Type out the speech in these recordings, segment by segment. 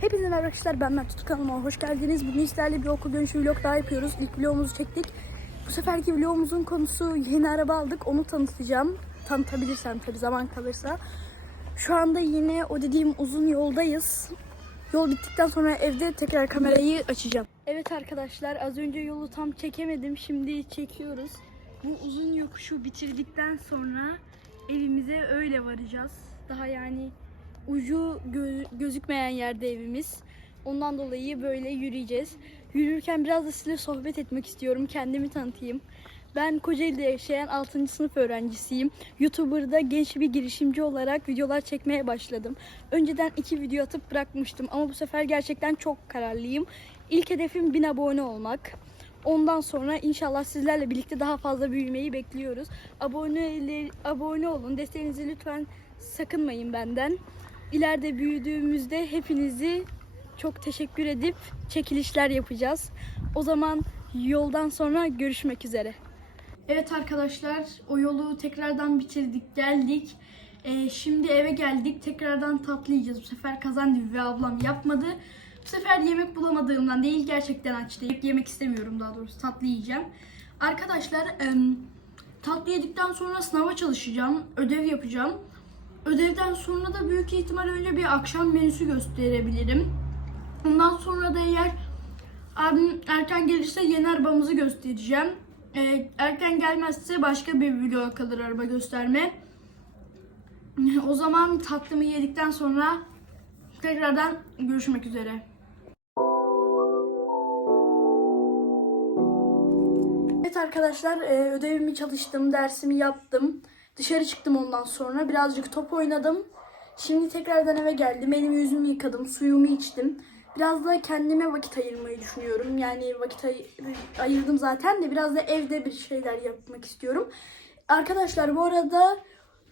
Hepinize merhaba arkadaşlar ben Mert Tutku kanalıma hoş geldiniz. Bugün sizlerle bir okul dönüşü vlog daha yapıyoruz. İlk vlogumuzu çektik. Bu seferki vlogumuzun konusu yeni araba aldık. Onu tanıtacağım. Tanıtabilirsem tabii zaman kalırsa. Şu anda yine o dediğim uzun yoldayız. Yol bittikten sonra evde tekrar kamerayı açacağım. Evet arkadaşlar az önce yolu tam çekemedim. Şimdi çekiyoruz. Bu uzun yokuşu bitirdikten sonra evimize öyle varacağız. Daha yani ucu gö- gözükmeyen yerde evimiz. Ondan dolayı böyle yürüyeceğiz. Yürürken biraz da sizinle sohbet etmek istiyorum. Kendimi tanıtayım. Ben Kocaeli'de yaşayan 6. sınıf öğrencisiyim. YouTuber'da genç bir girişimci olarak videolar çekmeye başladım. Önceden iki video atıp bırakmıştım ama bu sefer gerçekten çok kararlıyım. İlk hedefim 1000 abone olmak. Ondan sonra inşallah sizlerle birlikte daha fazla büyümeyi bekliyoruz. Abone abone olun. Desteğinizi lütfen sakınmayın benden. İleride büyüdüğümüzde hepinizi çok teşekkür edip çekilişler yapacağız. O zaman yoldan sonra görüşmek üzere. Evet arkadaşlar o yolu tekrardan bitirdik geldik. Ee, şimdi eve geldik tekrardan tatlı yiyeceğiz. Bu sefer kazandı ve ablam yapmadı. Bu sefer yemek bulamadığımdan değil gerçekten aç değil. Yemek istemiyorum daha doğrusu tatlı yiyeceğim. Arkadaşlar tatlı yedikten sonra sınava çalışacağım. Ödev yapacağım. Ödevden sonra da büyük ihtimal önce bir akşam menüsü gösterebilirim. Ondan sonra da eğer abim erken gelirse yeni arabamızı göstereceğim. Ee, erken gelmezse başka bir video kalır araba gösterme. O zaman tatlımı yedikten sonra tekrardan görüşmek üzere. Evet arkadaşlar e, ödevimi çalıştım, dersimi yaptım. Dışarı çıktım ondan sonra birazcık top oynadım. Şimdi tekrardan eve geldim. Elimi yüzümü yıkadım, suyumu içtim. Biraz da kendime vakit ayırmayı düşünüyorum. Yani vakit ay- ayırdım zaten de biraz da evde bir şeyler yapmak istiyorum. Arkadaşlar bu arada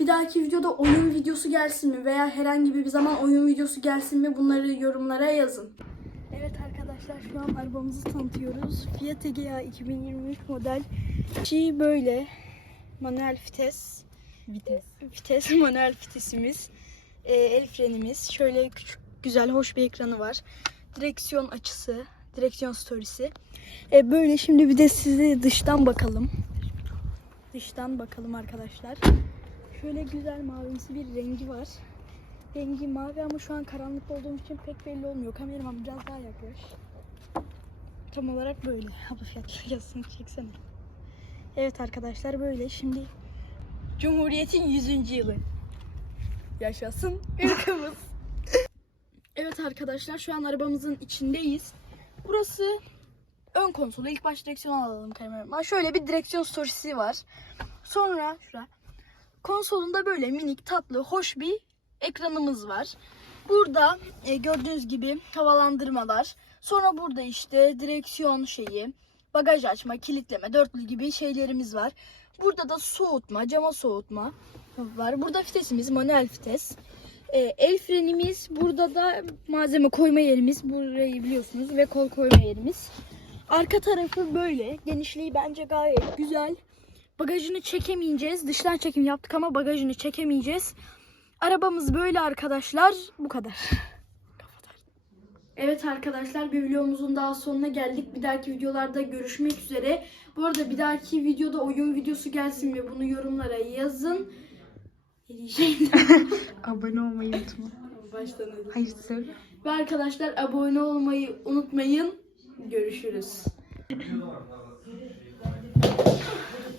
bir dahaki videoda oyun videosu gelsin mi veya herhangi bir zaman oyun videosu gelsin mi bunları yorumlara yazın. Evet arkadaşlar şu an arabamızı tanıtıyoruz. Fiat Egea 2023 model. İçi böyle manuel vites. Vites. Vites manuel vitesimiz. Ee, el frenimiz. Şöyle küçük güzel hoş bir ekranı var. Direksiyon açısı, direksiyon storiesi. Ee, böyle şimdi bir de size dıştan bakalım. Dıştan bakalım arkadaşlar. Şöyle güzel mavimsi bir rengi var. Rengi mavi ama şu an karanlık olduğum için pek belli olmuyor. Kameraman biraz daha yaklaş. Tam olarak böyle. Hava fiyatları yazısını çeksene. Evet arkadaşlar böyle şimdi Cumhuriyet'in 100. yılı. Yaşasın ülkemiz. evet arkadaşlar şu an arabamızın içindeyiz. Burası ön konsolu. İlk baş direksiyon alalım kameraman. Şöyle bir direksiyon storiesi var. Sonra şurada konsolunda böyle minik tatlı hoş bir ekranımız var. Burada e, gördüğünüz gibi havalandırmalar. Sonra burada işte direksiyon şeyi, bagaj açma, kilitleme, dörtlü gibi şeylerimiz var. Burada da soğutma, cama soğutma var. Burada vitesimiz manuel vites. E, el frenimiz, burada da malzeme koyma yerimiz. Burayı biliyorsunuz ve kol koyma yerimiz. Arka tarafı böyle. Genişliği bence gayet güzel. Bagajını çekemeyeceğiz. Dıştan çekim yaptık ama bagajını çekemeyeceğiz. Arabamız böyle arkadaşlar. Bu kadar. Evet arkadaşlar bir videomuzun daha sonuna geldik. Bir dahaki videolarda görüşmek üzere. Bu arada bir dahaki videoda oyun videosu gelsin mi? Bunu yorumlara yazın. Abone olmayı unutma. Baştan hadi. Hayır söyle. Ve arkadaşlar abone olmayı unutmayın. Görüşürüz.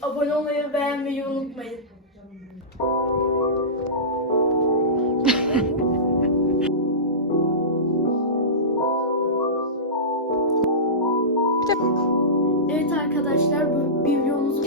abone olmayı beğenmeyi unutmayın. arkadaşlar. Bu videomuzu